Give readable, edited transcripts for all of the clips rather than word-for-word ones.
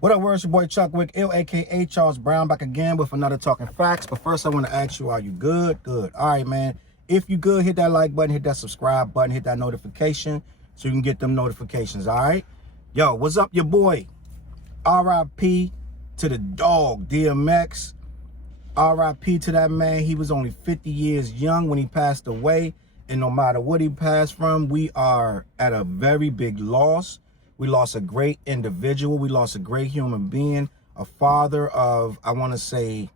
What up, words? Your boy Chuck Wick, ill, aka Charles Brown, back again with another Talking Facts. But first, I want to ask you, are you good? Good. All right, man. If you good, hit that like button, hit that subscribe button, hit that notification so you can get them notifications. All right. Yo, what's up, your boy? R.I.P. to the dog, DMX. R.I.P. to that man. He was only 50 years young when he passed away. And no matter what he passed from, we are at a very big loss. We lost a great individual. We lost a great human being, a father of, I want to say,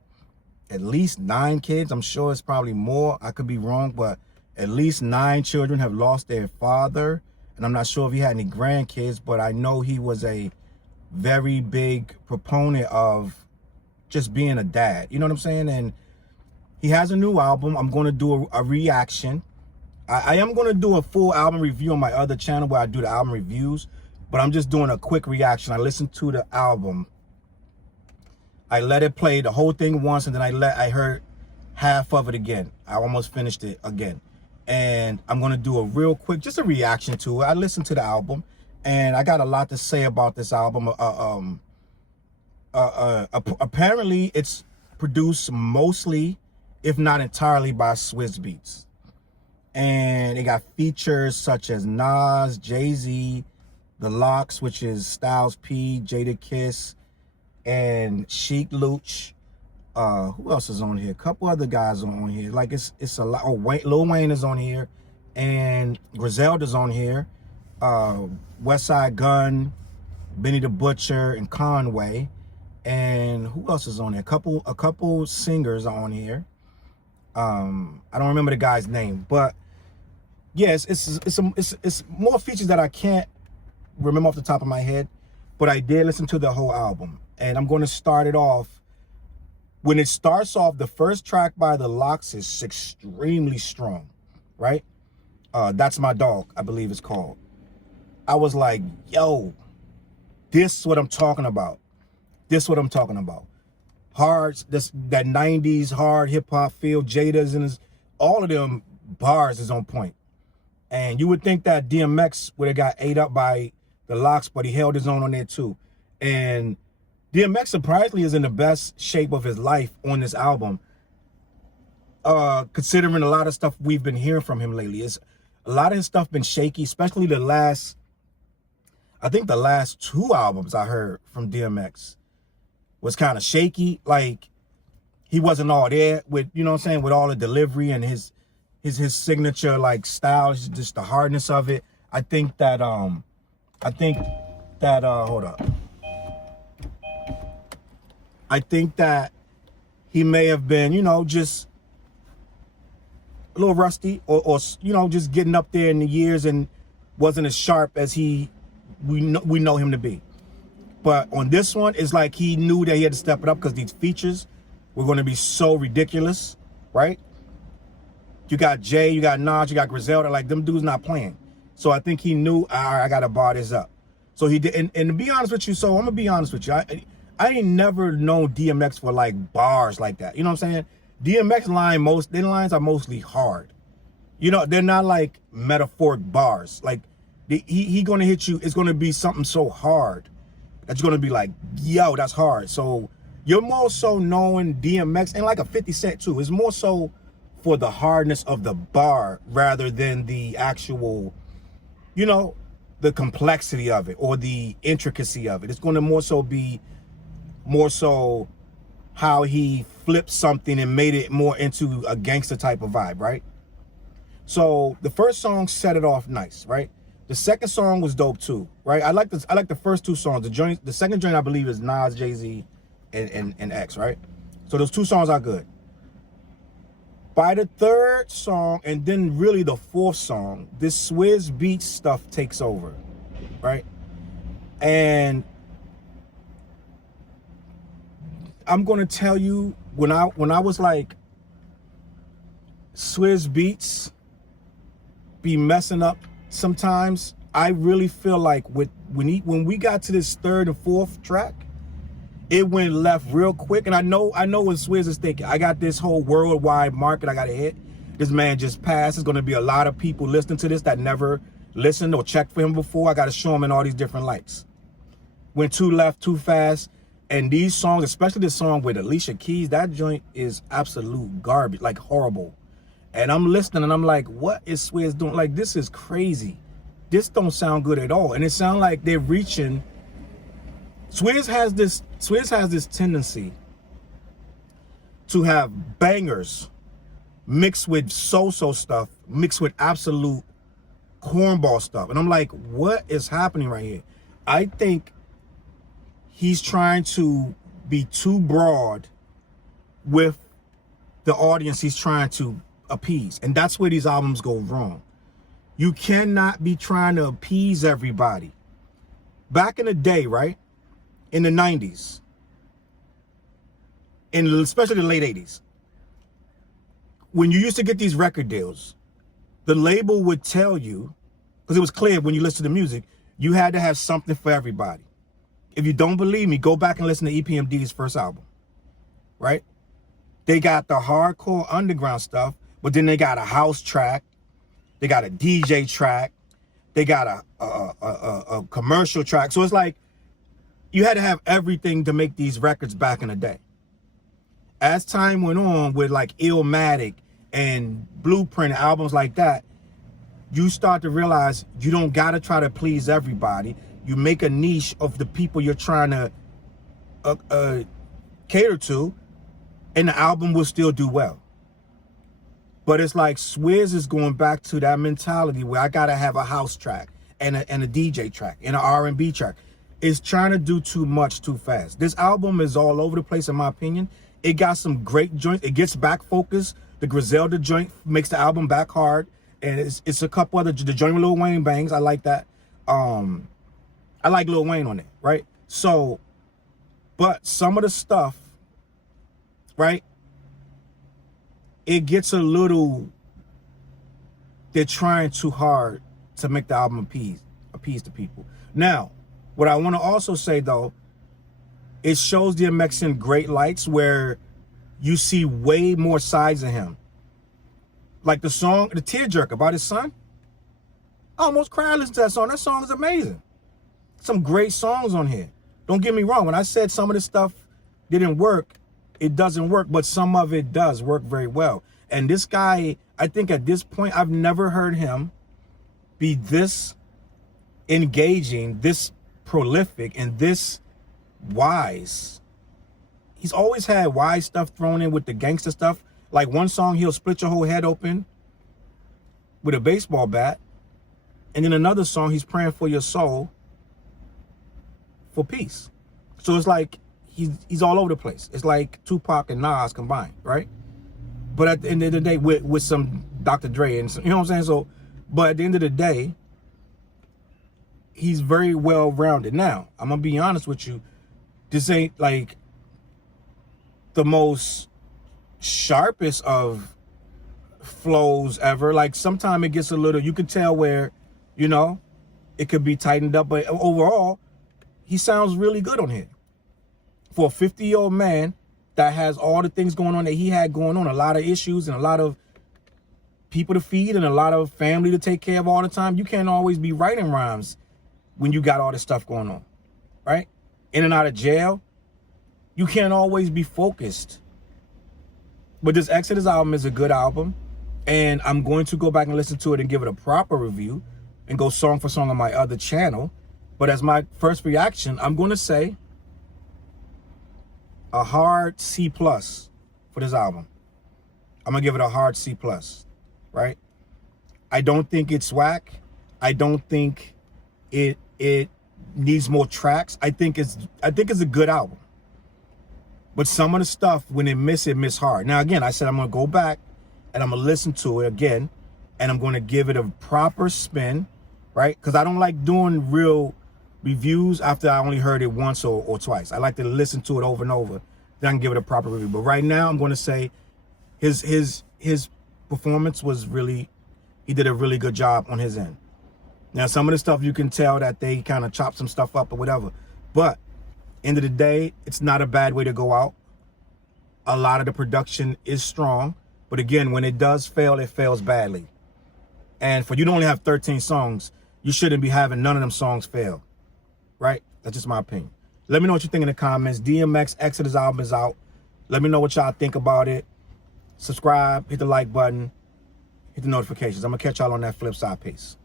at least 9 kids. I'm sure it's probably more. I could be wrong, but at least 9 children have lost their father. And I'm not sure if he had any grandkids, but I know he was a very big proponent of just being a dad. You know what I'm saying? And he has a new album. I'm going to do a reaction. I am going to do a full album review on my other channel where I do the album reviews. But I'm just doing a quick reaction. I listened to the album. I let it play the whole thing once, and then I heard half of it again. I almost finished it again. And I'm gonna do a real quick, just a reaction to it. I listened to the album, and I got a lot to say about this album. Apparently, it's produced mostly, if not entirely, by Swizz Beatz. And it got features such as Nas, Jay-Z, The Lox, which is Styles P, Jadakiss, and Sheek Louch. Who else is on here? A couple other guys on here. Like it's a lot. Oh, Lil Wayne is on here, and Griselda's on here. Westside Gunn, Benny the Butcher, and Conway. And who else is on here? A couple singers are on here. I don't remember the guy's name, but yes, it's more features that I can't remember off the top of my head, but I did listen to the whole album. And I'm going to start it off. When it starts off, the first track by The Lox is extremely strong, right? That's My Dog, I believe it's called. I was like, yo, this is what I'm talking about. This is what I'm talking about. Hard, that 90s hard hip-hop feel, Jada's and all of them bars is on point. And you would think that DMX would have got ate up by The Lox, but he held his own on there too. And DMX surprisingly is in the best shape of his life on this album, considering a lot of stuff we've been hearing from him lately. A lot of his stuff been shaky, especially I think the last 2 albums I heard from DMX was kind of shaky. Like he wasn't all there with, you know what I'm saying, with all the delivery and his signature like style, just the hardness of it. I think that hold up. I think that he may have been, you know, just a little rusty or you know, just getting up there in the years and wasn't as sharp as we know him to be. But on this one, it's like he knew that he had to step it up because these features were going to be so ridiculous, right? You got Jay, you got Nas, you got Griselda, like them dudes not playing. So I think he knew, all right, I got to bar this up. So he did, and to be honest with you, so I'm going to be honest with you. I ain't never known DMX for like bars like that. You know what I'm saying? DMX their lines are mostly hard. You know, they're not like metaphoric bars. Like he going to hit you, it's going to be something so hard that you're going to be like, yo, that's hard. So you're more so knowing DMX, and like a 50 Cent too. It's more so for the hardness of the bar rather than the actual, you know, the complexity of it or the intricacy of it. It's going to more so how he flipped something and made it more into a gangster type of vibe, right? So the first song set it off nice, right? The second song was dope too, right? I like the first 2 songs. The second joint I believe is Nas, Jay-Z, and X, right? So those 2 songs are good. By the 3rd song, and then really the 4th song, this Swizz Beatz stuff takes over, right? And I'm gonna tell you, when I was like, Swizz Beatz be messing up sometimes. I really feel like when we got to this 3rd and 4th track, it went left real quick. And I know what Swizz is thinking. I got this whole worldwide market I got to hit. This man just passed. There's going to be a lot of people listening to this that never listened or checked for him before. I got to show him in all these different lights. went too left, too fast. And these songs, especially this song with Alicia Keys, that joint is absolute garbage, like horrible. And I'm listening and I'm like, what is Swizz doing? Like, this is crazy. This don't sound good at all. And it sounds like they're reaching. Swizz has this tendency to have bangers mixed with so-so stuff, mixed with absolute cornball stuff. And I'm like, what is happening right here? I think he's trying to be too broad with the audience he's trying to appease. And that's where these albums go wrong. You cannot be trying to appease everybody. Back in the day, right? In the 90s, and especially the late 80s, when you used to get these record deals, the label would tell you, because it was clear when you listen to the music, you had to have something for everybody. If you don't believe me, go back and listen to EPMD's first album, right? They got the hardcore underground stuff, but then they got a house track, they got a DJ track, they got a commercial track. So it's like you had to have everything to make these records back in the day. As time went on with like Illmatic and Blueprint, albums like that, you start to realize you don't got to try to please everybody. You make a niche of the people you're trying to cater to, and the album will still do well. But it's like Swizz is going back to that mentality where I got to have a house track and a DJ track and an R&B track. It's trying to do too much too fast. This album is all over the place in my opinion. It got some great joints. It gets back focused. The Griselda joint makes the album back hard. And it's a couple other, the joint with Lil Wayne bangs. I like that. I like Lil Wayne on it, right? So, but some of the stuff, right? It gets a little, they're trying too hard to make the album appease the people. Now, what I want to also say though, it shows DMX in great lights where you see way more sides of him. Like the song, the Tearjerker about his son. I almost cried listening to that song. That song is amazing. Some great songs on here. Don't get me wrong. When I said some of this stuff didn't work, it doesn't work, but some of it does work very well. And this guy, I think at this point, I've never heard him be this engaging, this prolific, and this wise. He's always had wise stuff thrown in with the gangster stuff. Like one song, he'll split your whole head open with a baseball bat. And then another song, he's praying for your soul for peace. So it's like he's all over the place. It's like Tupac and Nas combined, right? But at the end of the day, with some Dr. Dre and some, you know what I'm saying? So, but at the end of the day, he's very well rounded. Now, I'm gonna be honest with you. This ain't like the most sharpest of flows ever. Like sometimes it gets a little, you can tell where, you know, it could be tightened up, but overall he sounds really good on here for a 50-year-old man that has all the things going on that he had going on, a lot of issues and a lot of people to feed and a lot of family to take care of all the time. You can't always be writing rhymes when you got all this stuff going on, right? In and out of jail, you can't always be focused. But this Exodus album is a good album, and I'm going to go back and listen to it and give it a proper review and go song for song on my other channel. But as my first reaction, I'm going to say a hard C+ for this album. I'm going to give it a hard C+, right? I don't think it's whack. I don't think it needs more tracks. I think it's a good album. But some of the stuff, when it miss hard. Now, again, I said I'm going to go back and I'm going to listen to it again. And I'm going to give it a proper spin, right? Because I don't like doing real reviews after I only heard it once or twice. I like to listen to it over and over. Then I can give it a proper review. But right now, I'm going to say his performance was really, he did a really good job on his end. Now, some of the stuff you can tell that they kind of chopped some stuff up or whatever. But end of the day, it's not a bad way to go out. A lot of the production is strong, but again, when it does fail, it fails badly. And for you to only have 13 songs, you shouldn't be having none of them songs fail, right? That's just my opinion. Let me know what you think in the comments. DMX Exodus album is out. Let me know what y'all think about it. Subscribe, hit the like button, hit the notifications. I'm going to catch y'all on that flip side. Peace.